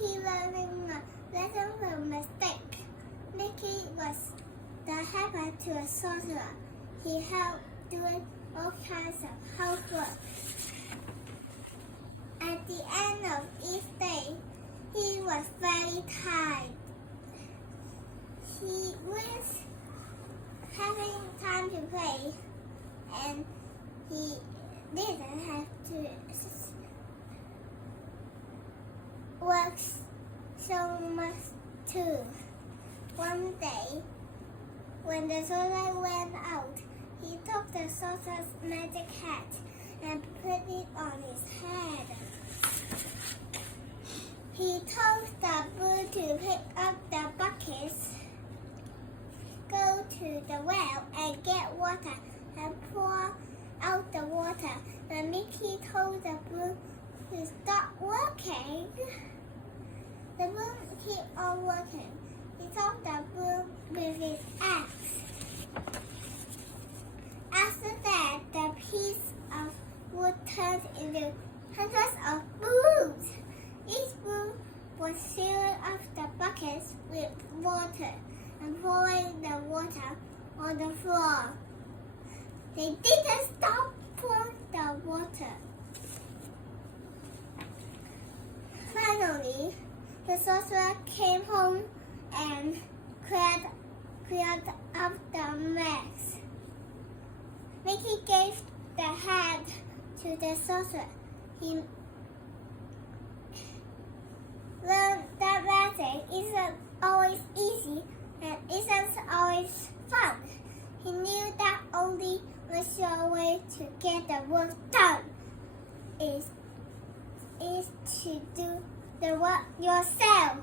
Mickey learning a lesson from mistake. Mickey was the helper to a sorcerer. He helped doing all kinds of housework. At the end of each day, he was very tired. He was having time to play, and he didn't have to work so much too. One day, when the sorcerer went out, he took the sorcerer's magic hat and put it on his head. He told the bird to pick up the buckets, go to the well and get water and pour out the water. When Mickey told the bird to stop working, the bird kept on working. He told the bird with his axe. After that, the piece of wood turned into hundreds of boots. Each boot was filling up the buckets with water and pouring the water on the floor. They didn't stop pouring the water. Finally, the sorcerer came home and cleared up the mess. Mickey gave the hat to the sorcerer. He learned that magic isn't always easy and isn't always fun. He knew that only one sure way to get the work done is to do the work yourself.